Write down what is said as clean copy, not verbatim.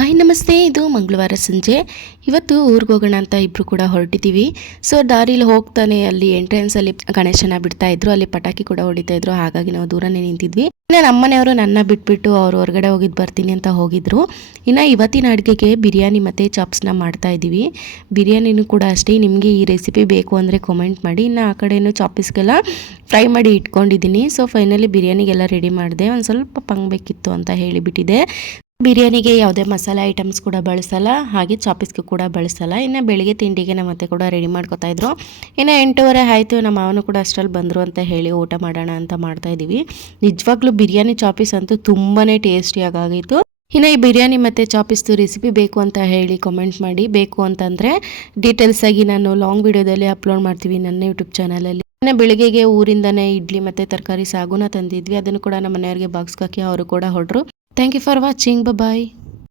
Hi ನಮಸ್ತೆ. ಇದು ಮಂಗಳವಾರ ಸಂಜೆ. ಇವತ್ತು ಊರಿಗೆ ಹೋಗೋಣ ಅಂತ ಇಬ್ಬರು ಕೂಡ ಹೊರಟಿದ್ದೀವಿ. ಸೊ ದಾರಿಲಿ ಹೋಗ್ತಾನೆ ಅಲ್ಲಿ ಎಂಟ್ರೆನ್ಸಲ್ಲಿ ಗಣೇಶನ ಬಿಡ್ತಾ ಇದ್ರು, ಅಲ್ಲಿ ಪಟಾಕಿ ಕೂಡ ಹೊಡಿತಾ ಇದ್ರು. ಹಾಗಾಗಿ ನಾವು ದೂರನೇ ನಿಂತಿದ್ವಿ. ಇನ್ನು ನಮ್ಮನೆಯವರು ನನ್ನ ಬಿಟ್ಬಿಟ್ಟು ಅವ್ರು ಹೊರಗಡೆ ಹೋಗಿದ್ದು ಬರ್ತೀನಿ ಅಂತ ಹೋಗಿದ್ರು. ಇನ್ನು ಇವತ್ತಿನ ಅಡುಗೆಗೆ ಬಿರಿಯಾನಿ ಮತ್ತು ಚಾಪ್ಸ್ನ ಮಾಡ್ತಾ ಇದ್ದೀವಿ. ಬಿರಿಯಾನಿನೂ ಕೂಡ ಅಷ್ಟೇ. ನಿಮಗೆ ಈ ರೆಸಿಪಿ ಬೇಕು ಅಂದರೆ ಕಮೆಂಟ್ ಮಾಡಿ. ಇನ್ನು ಆ ಕಡೆಯೂ ಚಾಪ್ಸ್ಗೆಲ್ಲ ಫ್ರೈ ಮಾಡಿ ಇಟ್ಕೊಂಡಿದ್ದೀನಿ. ಸೊ ಫೈನಲಿ ಬಿರಿಯಾನಿಗೆಲ್ಲ ರೆಡಿ ಮಾಡಿದೆ. ಒಂದು ಸ್ವಲ್ಪ ಪಂಗ್ ಬೇಕಿತ್ತು ಅಂತ ಹೇಳಿಬಿಟ್ಟಿದೆ. ಬಿರಿಯಾನಿಗೆ ಯಾವುದೇ ಮಸಾಲೆ ಐಟಮ್ಸ್ ಕೂಡ ಬಳಸಲ್ಲ, ಹಾಗೆ ಚಾಪಿಸ್ಗೂ ಕೂಡ ಬಳಸಲ್ಲ. ಇನ್ನು ಬೆಳಿಗ್ಗೆ ತಿಂಡಿಗೆ ನಮ್ಮ ಅತ್ತೆ ಕೂಡ ರೆಡಿ ಮಾಡ್ಕೊತಾ ಇದ್ರು. ಇನ್ನು 8:30 ಆಯಿತು. ನಮ್ಮ ಮಾವನು ಕೂಡ ಅಷ್ಟರಲ್ಲಿ ಬಂದರು ಅಂತ ಹೇಳಿ ಊಟ ಮಾಡೋಣ ಅಂತ ಮಾಡ್ತಾಯಿದ್ದೀವಿ. ನಿಜವಾಗ್ಲೂ ಬಿರಿಯಾನಿ ಚಾಪೀಸ್ ಅಂತೂ ತುಂಬಾ ಟೇಸ್ಟಿಯಾಗಿತ್ತು. ಇನ್ನು ಈ ಬಿರಿಯಾನಿ ಮತ್ತು ಚಾಪಿಸ್ದು ರೆಸಿಪಿ ಬೇಕು ಅಂತ ಹೇಳಿ ಕಮೆಂಟ್ ಮಾಡಿ. ಬೇಕು ಅಂತಂದರೆ ಡೀಟೇಲ್ಸಾಗಿ ನಾನು ಲಾಂಗ್ ವಿಡಿಯೋದಲ್ಲಿ ಅಪ್ಲೋಡ್ ಮಾಡ್ತೀವಿ ನನ್ನ ಯೂಟ್ಯೂಬ್ ಚಾನಲಲ್ಲಿ. ಇನ್ನು ಬೆಳಿಗ್ಗೆಗೆ ಊರಿಂದನೇ ಇಡ್ಲಿ ಮತ್ತು ತರಕಾರಿ ಸಾಗುನ ತಂದಿದ್ವಿ. ಅದನ್ನು ಕೂಡ ನಮ್ಮ ಮನೆಯವ್ರಿಗೆ ಬಾಕ್ಸ್ಗೆ ಹಾಕಿ ಅವರು ಕೂಡ ಹೊರಟರು. Thank you for watching. Bye bye.